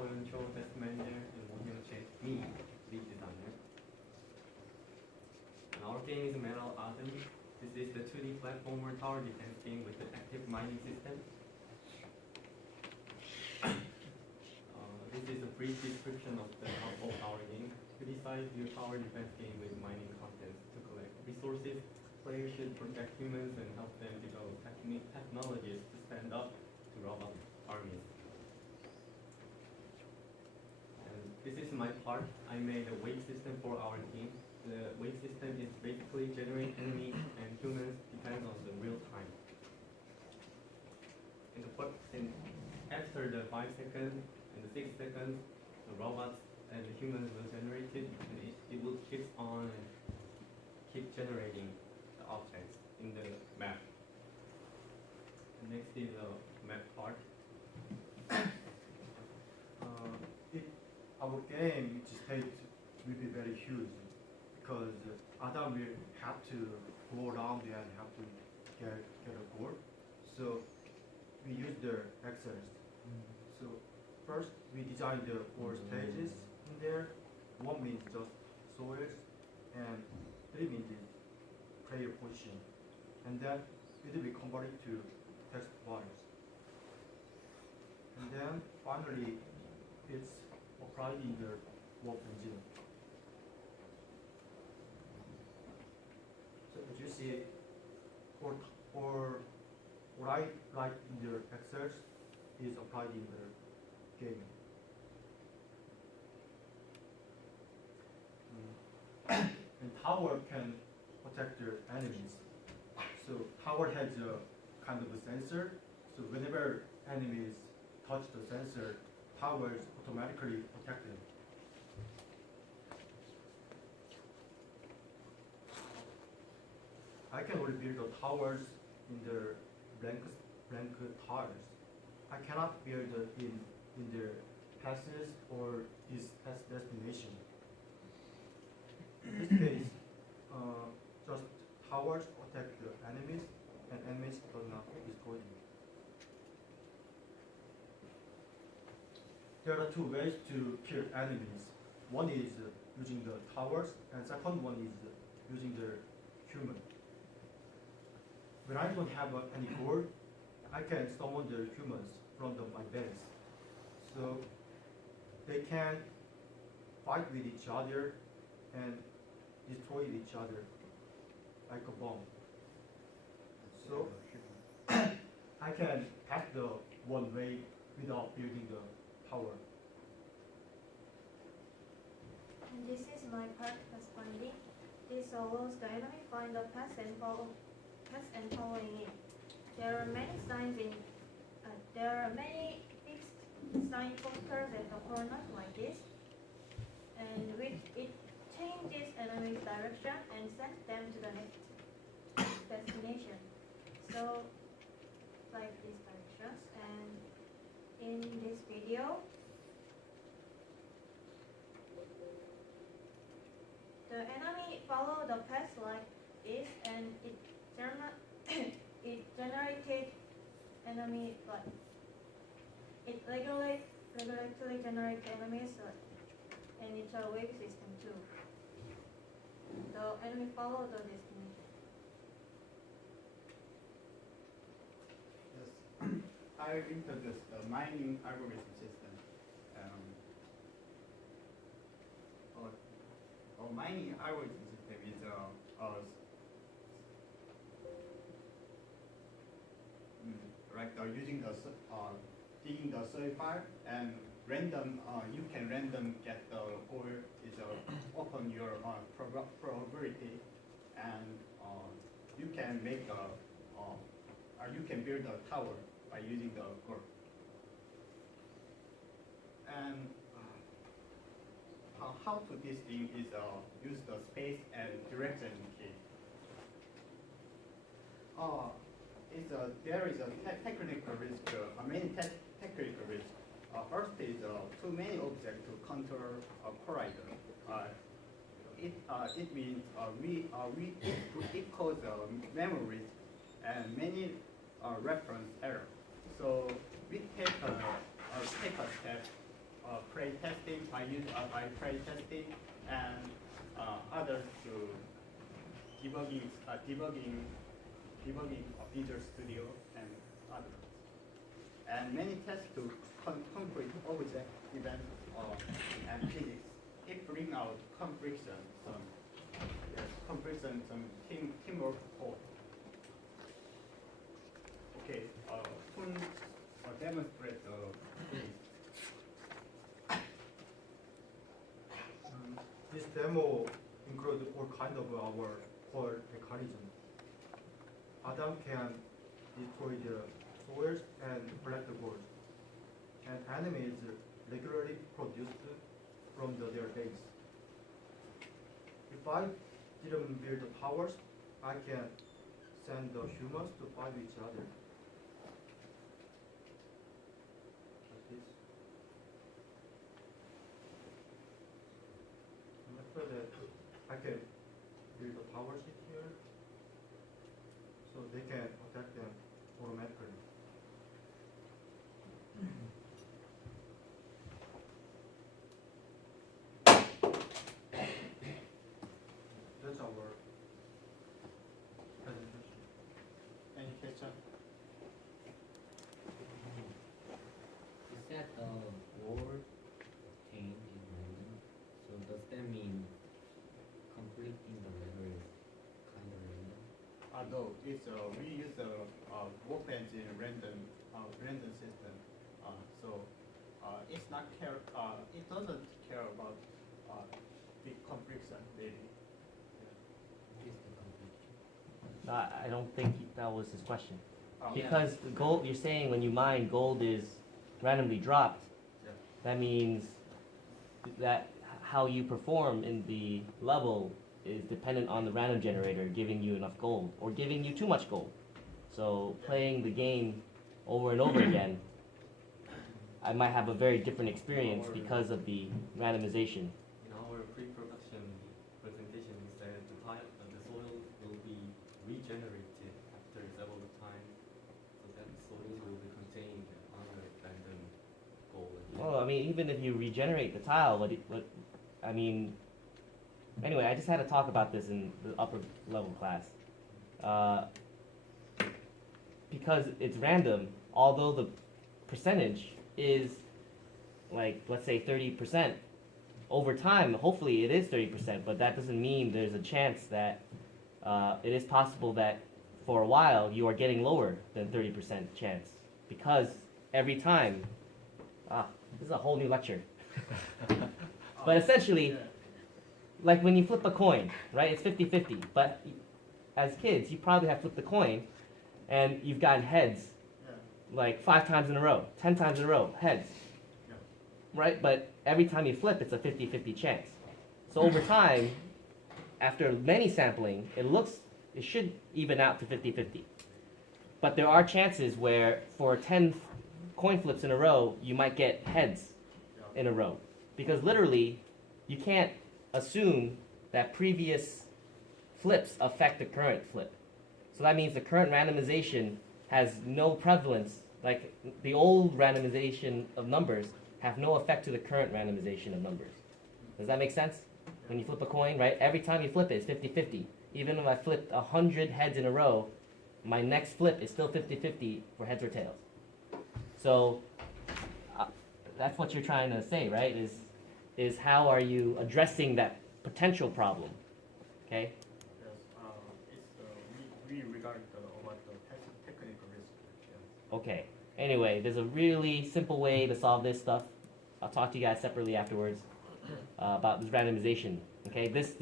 Control Test Manager and Mohyung-chae, me, lead designer. And our game is Metal Atom. This is the 2D platformer tower defense game with an active mining system. This is a brief description of our game. To decide your tower defense game with mining contents to collect resources, players should protect humans and help them develop technologies to stand up to robot armies. And this is my part. I made a wave system for our team. The wave system is basically generate enemies and humans depends on the real time. And after the 5 seconds and the 6 seconds, the robots and the humans will generate it, and it will keep generating the objects in the map. And next is the map part. Our game state will be very huge because Adam will have to go around and have to get a board. So we use the access. So first we design the 4 stages in there. 1 means just soils, and 3 means player position, and then it will be converted to text bars. And then finally it's applied in the work engine. So as you see, or what I write in the Excel is applied in the game. And tower can protect the enemies. So tower has a kind of a sensor. So whenever enemies touch the sensor, towers automatically protect them. I can only build the towers in the blank tiles. I cannot build in the passes or this pass destination. In this case, just towers protect the enemies, and enemies do not destroy them. There are 2 ways to kill enemies. One is using the towers, and second one is using the human. When I don't have any gold, I can summon the humans from my base. So they can fight with each other and destroy each other like a bomb. So I can pass the one way without building the tower. And this is my part path finding. This allows the enemy find the path and following it. There are many signs there are many fixed sign posters at the corners like this, and with it changes enemy's direction and sends them to the next destination. So like these directions, and in this video the enemy follow the path like this, and it generated enemy, but it regularly generates enemies, and it's a wave system too. The enemy follow the destination. Yes, I introduced the mining algorithm system. A mining algorithm system is using the digging the soil file and random. You can random get the ore is open your probability, and you can make you can build a tower by using the core. And how to this thing is use the space and direction key. There is a technical risk, many technical risk. First is too many objects to control a collider. It means it causes memory risk and many reference error. So we take a step play testing, by play testing, and others to debugging Visual Studio and others. And many tests to concrete object events and physics. It bring out confliction, some teamwork code. Okay, soon demonstrate the case. This demo includes all kind of our core mechanism. Adam can destroy the soils and collect the gold. And anime is regularly produced from their base. If I didn't build the towers, I can send the humans to fight each other. Like this. And after that, I can build the towers in here, so they can attack them automatically. That's our presentation. Any question? Is that word obtained in random? So does that mean completing the letter is kind of random? No, it's we use a workbench in random system. So it's not care. It doesn't care about the completion really. Is the completion? I don't think that was his question. Oh, Because the gold, you're saying when you mine, gold is randomly dropped. Yeah. That means that how you perform in the level is dependent on the random generator giving you enough gold or giving you too much gold. So playing the game over and over again, I might have a very different experience because of the randomization. In our pre-production presentation, we said the soil will be regenerated after several times, so that soils will be contained under random gold. Well, I mean, even if you regenerate the tile, I mean, anyway, I just had to talk about this in the upper level class. Because it's random, although the percentage is like, let's say 30%, over time, hopefully it is 30%, but that doesn't mean there's a chance that it is possible that for a while you are getting lower than 30% chance. Because every time, this is a whole new lecture. But essentially, like when you flip a coin, right, it's 50-50, but as kids, you probably have flipped a coin and you've gotten heads like 5 times in a row, 10 times in a row, heads. Yeah. Right? But every time you flip, it's a 50-50 chance. So over time, after many sampling, it should even out to 50-50. But there are chances where for 10 coin flips in a row, you might get heads in a row. Because literally, you can't assume that previous flips affect the current flip. So that means the current randomization has no prevalence, like the old randomization of numbers have no effect to the current randomization of numbers. Does that make sense? When you flip a coin, right? Every time you flip it, it's 50-50. Even if I flipped 100 heads in a row, my next flip is still 50-50 for heads or tails. So that's what you're trying to say, right? Is how are you addressing that potential problem? Okay? Yes, we regard about the technical risk. Yes. Okay. Anyway, there's a really simple way to solve this stuff. I'll talk to you guys separately afterwards about this randomization. Okay, this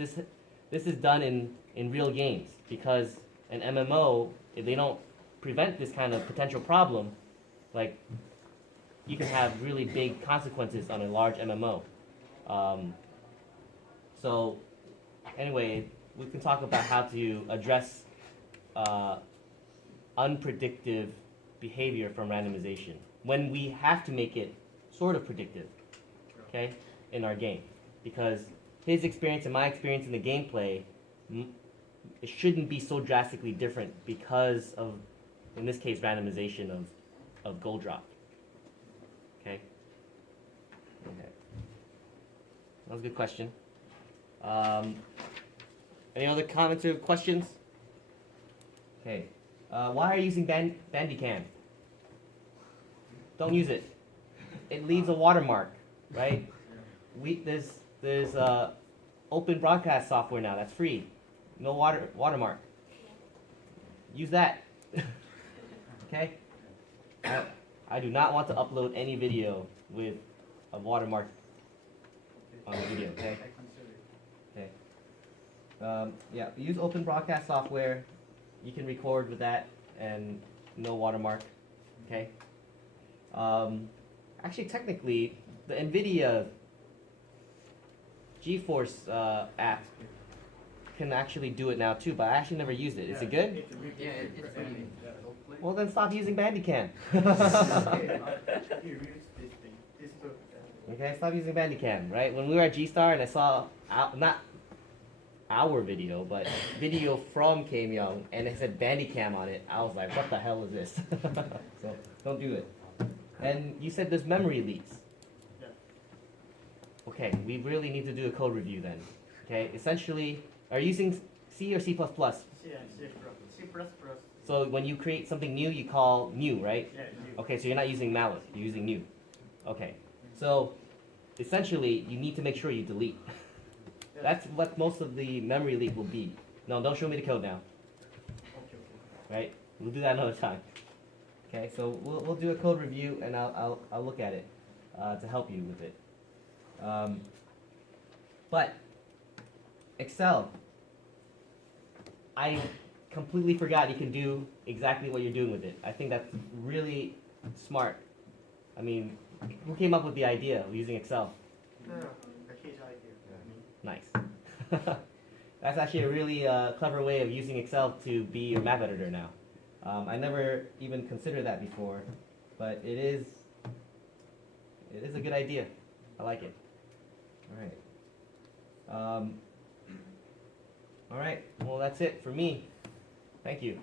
is done in real games because an MMO, if they don't prevent this kind of potential problem, like you can have really big consequences on a large MMO. So anyway, we can talk about how to address unpredictable behavior from randomization when we have to make it sort of predictive, okay, in our game. Because his experience and my experience in the gameplay, it shouldn't be so drastically different because of, in this case, randomization of gold drop. Okay? That was a good question. Any other comments or questions? Okay. Why are you using Bandicam? Don't use it. It leaves a watermark, right? There's open broadcast software now that's free. No watermark. Use that. Okay? I do not want to upload any video with a watermark on the video, okay? I consider it. Okay. Yeah, use open broadcast software. You can record with that and no watermark, okay? Actually, technically, the NVIDIA GeForce app can actually do it now too, but I actually never used it. Is it good? Yeah, it's really. Well, then stop using Bandicam. Okay, stop using Bandicam, right? When we were at G-Star and I saw, not our video, but video from Keimyung, and it said Bandicam on it, I was like, what the hell is this? So, don't do it. And you said there's memory leaks. Yeah. Okay, we really need to do a code review then. Okay, essentially, are you using C or C++? C and C++. So when you create something new, you call new, right? Yeah, new. Okay, so you're not using malloc, you're using new. Okay, so essentially, you need to make sure you delete. That's what most of the memory leak will be. No, don't show me the code now, Okay. right? We'll do that another time. Okay, so we'll do a code review and I'll look at it to help you with it. But Excel, I completely forgot you can do exactly what you're doing with it. I think that's really smart. I mean, who came up with the idea of using Excel? His idea. Nice. That's actually a really clever way of using Excel to be your map editor now. I never even considered that before, but it is a good idea. I like it. All right. All right. Well, that's it for me. Thank you.